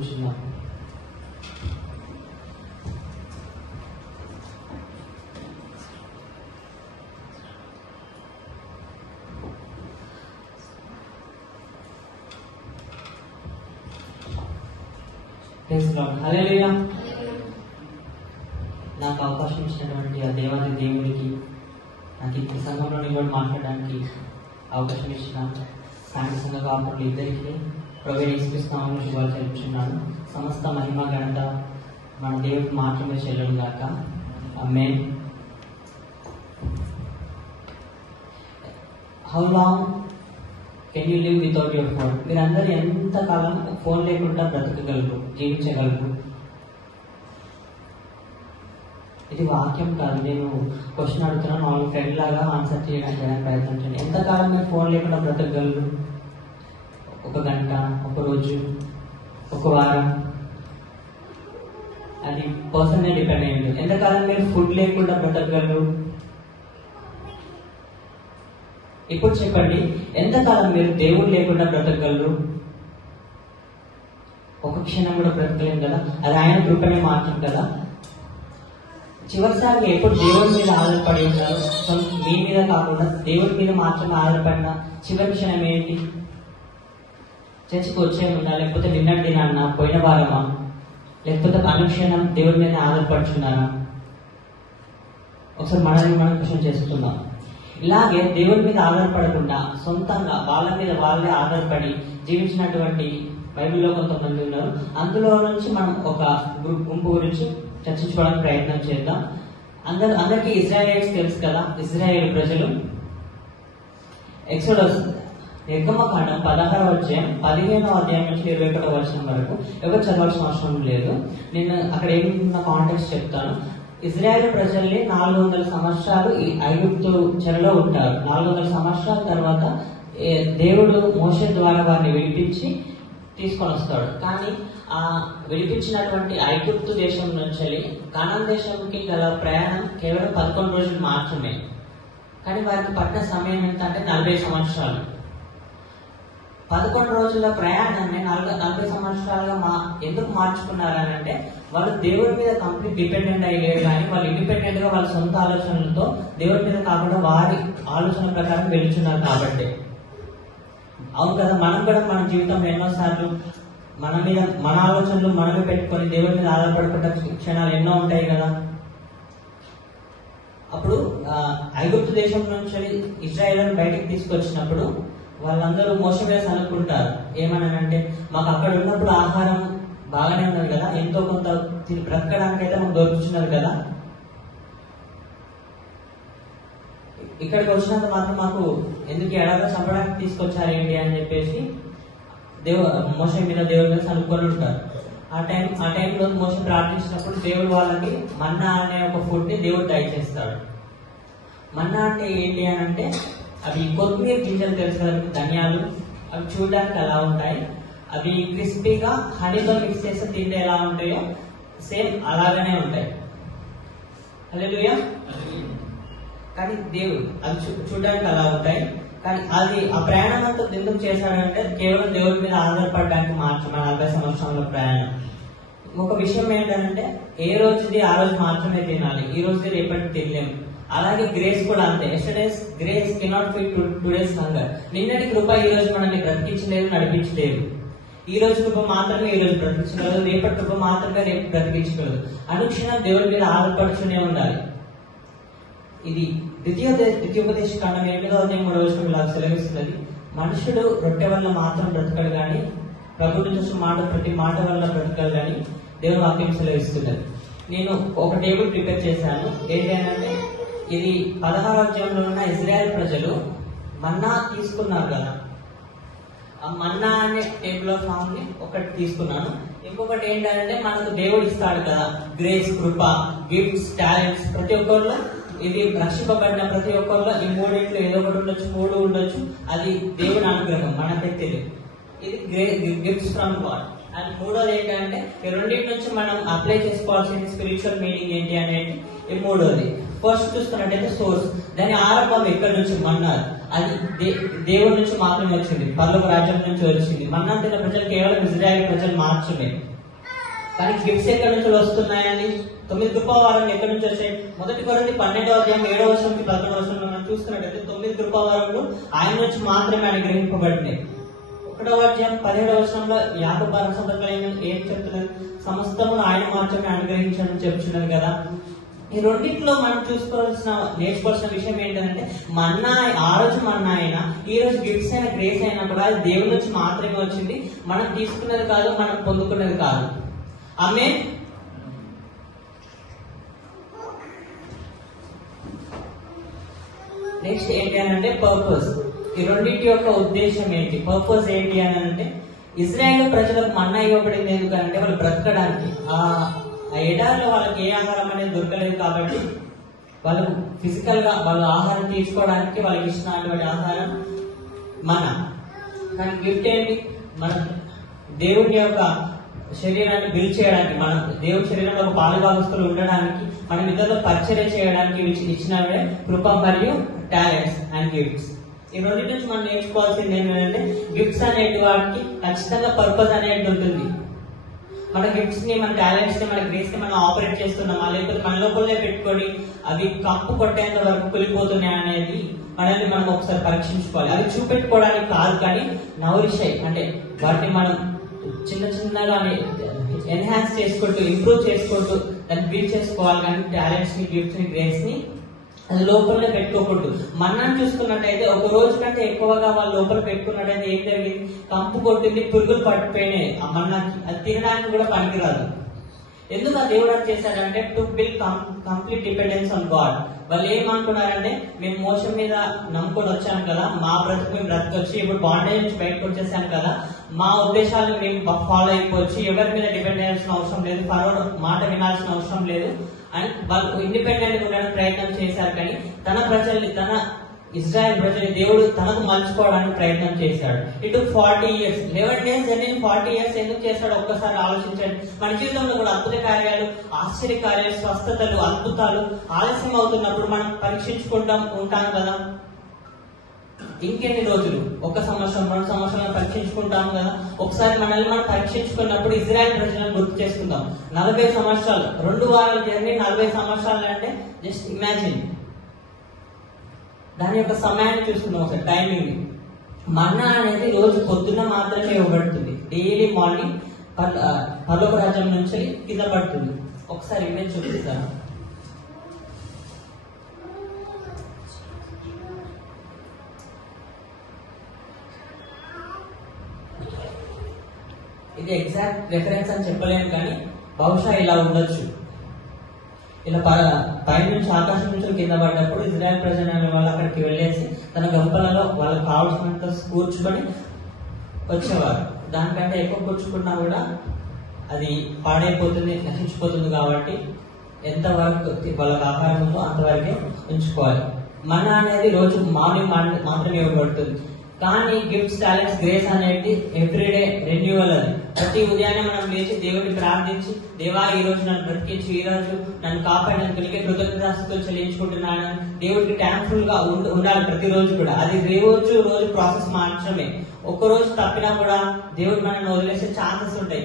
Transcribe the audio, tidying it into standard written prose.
కూర్చున్నాం. హల్లెలూయా. నాకు అవకాశం ఇచ్చినటువంటి ఆ దేవాది దేవుడికి, నాకు ఈ సంఘంలో కూడా మాట్లాడడానికి అవకాశం ఇచ్చిన స్థానిక సంఘ కాపురులు ఇద్దరికి ప్రభువైన యేసుక్రీస్తునామములో శుభాలు తెలుపుచున్నాను. సమస్త మహిమ ఘనత మన దేవుడికి మాత్రమే చెల్లును గాక. Amen. How long can you live without your phone? మీరందరూ ఎంతకాలం ఫోన్ లేకుండా బ్రతకగలరు, జీవించగలరు? ఇది వాక్యం కాదు, నేను క్వశ్చన్ అడుగుతున్నాను. మా ఫ్రెండ్ లాగా ఆన్సర్ చేయడానికి ప్రయత్నించండి. ఎంతకాలం మీరు ఫోన్ లేకుండా బ్రతకగలరు? 1 గంట, 1 రోజు, 1 వారం? అది పర్సన్ డిపెండ్ అయ్యింది. ఎంతకాలం మీరు ఫుడ్ లేకుండా బ్రతకగలరు? ఇప్పుడు చెప్పండి, ఎంతకాలం మీరు దేవుడు లేకుండా బ్రతకగలరు? ఒక క్షణం కూడా బ్రతకలేము కదా. అది ఆయన కృపనే మాత్రం కదా. చివరిసారి ఎప్పుడు దేవుడి మీద ఆధారపడి ఉన్నారు? మీ మీద కాకుండా దేవుడి మీద మాత్రమే ఆధారపడిన చివరి క్షణం ఏంటి? చర్చకు వచ్చే ఉన్నా, లేకపోతే నిన్నటి దినాన్న, పోయిన వారమా, లేకపోతే అనుక్షణం దేవుడి మీద ఆధారపడుచున్నారా? ఒకసారి మనల్ని మనం క్వశ్చన్ చేసుకుందాం. ఇలాగే దేవుడి మీద ఆధారపడకుండా సొంతంగా వాళ్ళ మీద వాళ్ళే ఆధారపడి జీవించినటువంటి బైబిల్లో కొంతమంది ఉన్నారు. అందులో నుంచి మనం ఒక గుంపు గురించి చర్చించుకోవడానికి ప్రయత్నం చేద్దాం. అందరికీ ఇజ్రాయేల్స్ తెలుసు కదా. ఇజ్రాయేల్ ప్రజలు ఎక్సోడస్ నిర్గమకాండం 16వ అధ్యాయం 15వ అధ్యాయం నుంచి 21వ వచనం వరకు ఎవరు చదవాల్సిన అవసరం లేదు. నేను అక్కడ ఏమున్న కాంటెక్స్ట్ చెప్తాను. ఇజ్రాయేల్ ప్రజల్ని 400 సంవత్సరాలు ఈ ఐగుప్తు చెరలో ఉంటారు. 400 సంవత్సరాల తర్వాత దేవుడు మోషే ద్వారా వారిని విడిపించి తీసుకొని వస్తాడు. కానీ ఆ విడిపించినటువంటి ఐగుప్తు దేశం నుంచి కనాన్ దేశంకి గల ప్రయాణం కేవలం 11 రోజులు మాత్రమే. కానీ వారికి పట్టిన సమయం ఎంత అంటే 40 సంవత్సరాలు. 11 రోజుల ప్రయాణాన్ని 40 సంవత్సరాలుగా ఎందుకు మార్చుకున్నారని అంటే, వాళ్ళు దేవుడి మీద కంప్లీట్ డిపెండెంట్ అయ్యేది. కానీ వాళ్ళు ఇండిపెండెంట్ గా వాళ్ళ సొంత ఆలోచనలతో దేవుడి మీద కాకుండా వారి ఆలోచన ప్రకారం వెళ్తున్నారు కాబట్టి. అవును కదా. మనం కూడా మన జీవితంలో ఎన్నోసార్లు మన మీద మన ఆలోచనలు మనమే పెట్టుకొని దేవుడి మీద ఆధారపడుకుంటే క్షణాలు ఎన్నో ఉంటాయి కదా. అప్పుడు ఐగుప్తు దేశం నుంచి ఇజ్రాయేల్ బయటికి తీసుకొచ్చినప్పుడు వాళ్ళందరూ మోస వేసి అనుకుంటారు. ఏమనంటే, మాకు అక్కడ ఉన్నప్పుడు ఆహారం బాగానే ఉన్నది కదా, ఎంతో కొంత బ్రతకడానికి అయితే మాకు దొరుకుతున్నది కదా, ఇక్కడికి వచ్చినంత మాత్రం మాకు ఎందుకు ఎడాగా చంపడానికి తీసుకొచ్చారు ఏంటి అని చెప్పేసి మోస మీద దేవుడి మీద అనుకొని ఉంటారు. ఆ టైంలో మోస ప్రార్థించినప్పుడు దేవుడు వాళ్ళకి మన్నా అనే ఒక ఫుడ్ ని దేవుడు దయచేస్తాడు. మన్నా అంటే ఏంటి అని అంటే, అవి కొత్తిమీర గింజలు తెలుసు కదా, ధనియాలు. అవి చూడడానికి అలా ఉంటాయి. అవి క్రిస్పీగా హనీతో మిక్స్ చేస్తే తింటే ఎలా ఉంటాయో సేమ్ అలాగనే ఉంటాయి. హల్లెలూయా. కానీ దేవుడు అది చూడడానికి అలా ఉంటాయి. కానీ అది ఆ ప్రయాణం అంతా ఎందుకు చేశాడంటే, కేవలం దేవుడి మీద ఆధారపడడానికి మాత్రమే 40 సంవత్సరాల ప్రయాణం. ఒక విషయం ఏంటంటే, ఏ రోజుది ఆ రోజు మాత్రమే తినాలి, ఈ రోజుది రేపటి తినలేము. అలాగే గ్రేస్ కూడా అంతే. Yesterday's grace cannot feed today's hunger. నిన్నటి కృప ఈ రోజు మనల్ని బ్రతికించలేదు, నడిపించలేదు. ఈ రోజు కృప మాత్రమే ఈ రోజు బ్రతికించగలదు, రేపటి కృప మాత్రమే రేపు బ్రతికించగలదు. అనుక్షణం దేవుడి మీద ఆధారపడుతూనే ఉండాలి. ఇది ద్వితీయోపదేశ కాండం 8వ అధ్యాయం 3వ వచనంలో సెలవిస్తున్నది. మనుషుడు రొట్టె వల్ల మాత్రం బ్రతకడు కానీ ప్రభు నుంచి ప్రతి మాట వల్ల బ్రతకడు కానీ దేవుడు వాక్యం సెలవిస్తున్నది. నేను ఒక టేబుల్ ప్రిపేర్ చేశాను. ఏంటంటే, ఇది 16వ అధ్యాయంలో ఉన్న ఇజ్రాయెల్ ప్రజలు మన్నా తీసుకున్నారు కదా. ఆ మన్నా అనే టేబుల్ ఆఫ్ ఫామ్ ని ఒకటి తీసుకున్నాను. ఇంకొకటి ఏంటంటే, మనకు దేవుడు ఇస్తాడు కదా గ్రేస్, కృప, గిఫ్ట్స్, టాలెంట్స్. ప్రతి ఒక్కరిలో ఇది రక్షింపబడిన ప్రతి ఒక్కరిలో ఈ 3 ఏదో ఒకటి ఉండొచ్చు, 3 ఉండొచ్చు. అది దేవుని అనుగ్రహం, మనకే తెలియదు. ఇది గిఫ్ట్స్ ఫ్రమ్ గాడ్. అండ్ 3వది ఏంటంటే, ఈ రెండింటి నుంచి మనం అప్లై చేసుకోవాల్సిన స్పిరిచువల్ మీనింగ్ ఏంటి అనేది ఈ 3వది. ఫస్ట్ చూసుకున్నట్టయితే సోర్స్. దాని ఆరంభం ఎక్కడి నుంచి? మన్నారు. అది దేవుడి నుంచి మాత్రమే వచ్చింది, పరలోక రాజ్యం నుంచి వచ్చింది. మన్నా తిన్న ప్రజలు కేవలం ఇజ్రాయెల్ ప్రజలు మాత్రమే. కానీ గిఫ్ట్స్ ఎక్కడి నుంచి వస్తున్నాయని 9 కృపావరాలు ఎక్కడి నుంచి వచ్చాయి? 1 కొరింథీ 12:7-11 మనం చూస్తున్నట్టయితే 9 కృపావరాలు ఆయన నుంచి మాత్రమే అనుగ్రహింపబడినాయి. 1:17 యాకోబు సందర్భంలో ఏం చెప్తున్నారు? సమస్తము ఆయన మాత్రమే అనుగ్రహించని చెప్తున్నారు కదా. ఈ రెండింటిలో మనం నేర్చుకోవాల్సిన విషయం ఏంటంటే, మన్నా ఆ రోజు మన్నా అయినా, ఈ రోజు గిఫ్ట్స్ అయినా, గ్రేస్ అయినా కూడా అది దేవుడి నుంచి మాత్రమే వచ్చింది. మనం తీసుకున్నది కాదు, మనం పొందుకున్నది కాదు. ఆమేన్. నెక్స్ట్ ఏంటి అని అంటే పర్పస్. ఈ రెండింటి యొక్క ఉద్దేశం ఏంటి? పర్పస్ ఏంటి అని అంటే, ఇజ్రాయేల్ ప్రజలకు మన్నా ఇవ్వబడింది ఎందుకంటే వాళ్ళు బ్రతకడానికి. ఆ ఎడారిలో వాళ్ళకి ఏ ఆహారం అనేది దొరకలేదు కాబట్టి వాళ్ళు ఫిజికల్ గా వాళ్ళ ఆహారం తీసుకోవడానికి వాళ్ళకి ఇచ్చినటువంటి ఆహారం మన్నా. కానీ గిఫ్ట్ ఏంటి? మన దేవుడి యొక్క శరీరాన్ని బిల్డ్ చేయడానికి, మన దేవుడి శరీరంలో ఒక పాలుభాగస్తులు ఉండడానికి, మన ఇద్దరిలో పరిచర్య చేయడానికి ఇచ్చినవే కృప మరియు టాలెంట్స్ అండ్ గిఫ్ట్స్. ఈ రెండింటి నుంచి మనం నేర్చుకోవాల్సింది ఏంటంటే, గిఫ్ట్స్ అనేటి వాటికి ఖచ్చితంగా పర్పస్ అనేది ఉంటుంది. మన గిఫ్ట్స్ ని, మన టాలెంట్స్ ని, మన గ్రేస్ ని మనం ఆపరేట్ చేస్తున్నామా, లేకపోతే మన లోపలనే పెట్టుకొని అవి కప్పు కొట్టేంత వరకు కూలిపోతున్నాయి అనేది మనల్ని మనం ఒకసారి పరీక్షించుకోవాలి. అవి చూపెట్టుకోవడానికి కాదు, కానీ నౌరిషై అంటే వాటిని మనం చిన్నగా ఎన్హాన్స్ చేసుకుంటూ, ఇంప్రూవ్ చేసుకుంటూ దాన్ని బిల్డ్ చేసుకోవాలి. కానీ టాలెంట్స్ ని, గిఫ్ట్స్ ని, గ్రేస్ ని అది లోపలనే పెట్టుకోకూడదు. మన్నాను చూసుకున్నట్టయితే ఒక రోజు కంటే ఎక్కువగా వాళ్ళు లోపల పెట్టుకున్నట్టయితే ఏం జరిగింది? కంపు కొట్టింది, పురుగులు పట్టిపోయినాయి ఆ మన్నాకి. అది తినడానికి కూడా పనికిరాదు. ఎందుకు ఆ దేవుడు అని చేశాడంటే, to build complete dependence on God. వాళ్ళు ఏమనుకున్నారంటే, మేము మోసం మీద నమ్ముకొని వచ్చాం కదా, మా బ్రతుకు మేము బ్రతకొచ్చి ఇప్పుడు బాండేజ్ నుంచి బయటకు వచ్చేసాం కదా, మా ఉద్దేశాలను మేము ఫాలో అయిపోవచ్చు, ఎవరి మీద డిపెండ్ అయ్యాల్సిన అవసరం లేదు, ఫరోడ్ మాట వినాల్సిన అవసరం లేదు అని వాళ్ళు ఇండిపెండెంట్ గా ఉండడానికి ప్రయత్నం చేశారు. కానీ తన ప్రజల్ని, తన ఇజ్రాయెల్ ప్రజల్ని దేవుడు తనకు మలుచుకోవడానికి ప్రయత్నం చేశాడు. ఇటు 40 years 11 days జర్నీ 40 years ఎందుకు చేశాడు? ఒక్కసారి ఆలోచించండి. మన జీవితంలో కూడా అద్భుత కార్యాలు, ఆశ్చర్య కార్యాలు, స్వస్థతలు, అద్భుతాలు ఆలస్యం అవుతున్నప్పుడు మనం పరీక్షించుకుంటాం ఉంటాం కదా. ఇంకెన్ని రోజులు? 1 సంవత్సరం, 2 సంవత్సరాలు పరీక్షించుకుంటాం కదా. ఒకసారి మనల్ని మనం పరీక్షించుకున్నప్పుడు ఇజ్రాయెల్ ప్రజలను గుర్తు చేసుకుందాం. 40 సంవత్సరాలు, 2 వారాల జర్నీ 40 సంవత్సరాలు అంటే జస్ట్ ఇమాజిన్. దాని యొక్క సమయాన్ని చూసుకుందాం ఒకసారి, టైమింగ్. మన్నా అనేది రోజు పొద్దున్న మాత్రమే ఇవ్వబడుతుంది. డైలీ మార్నింగ్ పరలోక రాజ్యం నుంచి కింద పడుతుంది. ఒకసారి ఇమేజ్ చూపిస్తాను. ఇది ఎగ్జాక్ట్ రెఫరెన్స్ అని చెప్పలేము, కానీ బహుశా ఇలా ఉండొచ్చు. ఇలా పైనుంచి ఆకాశం నుంచి కింద పడ్డప్పుడు ఇజ్రాయెల్ ప్రజలు అనే వాళ్ళు అక్కడికి వెళ్ళేసి తన గంపలలో వాళ్ళకి కావాల్సినంత కూర్చుకొని వచ్చేవారు. దానికంటే ఎక్కువ కూర్చుకున్నా కూడా అది పాడైపోతుంది, నశించిపోతుంది. కాబట్టి ఎంత వరకు వాళ్ళకి ఆహారం ఉందో అంతవరకే ఉంచుకోవాలి. మన్నా అనేది రోజు మార్నింగ్ మాత్రమే ఇవ్వబడుతుంది. కానీ గిఫ్ట్స్, టాలెంట్స్, గ్రేస్ అనేది ఎవ్రీడే రెన్యూవల్. అది ప్రతి ఉదయాన్నే మనం లేచి దేవుడిని ప్రార్థించి, దేవా ఈ రోజు నన్ను బ్రతికించి, ఈ రోజు నన్ను కాపాడినందుకు నీకే కృతజ్ఞతాస్తుతులు చెల్లించుకుంటున్నాను, దేవుడికి థ్యాంక్ఫుల్ గా ఉండాలి ప్రతిరోజు కూడా. అది రోజు ప్రాసెస్ మాత్రమే. ఒక్క రోజు తప్పినా కూడా దేవుడు మనల్ని వదిలేసే ఛాన్సెస్ ఉంటాయి.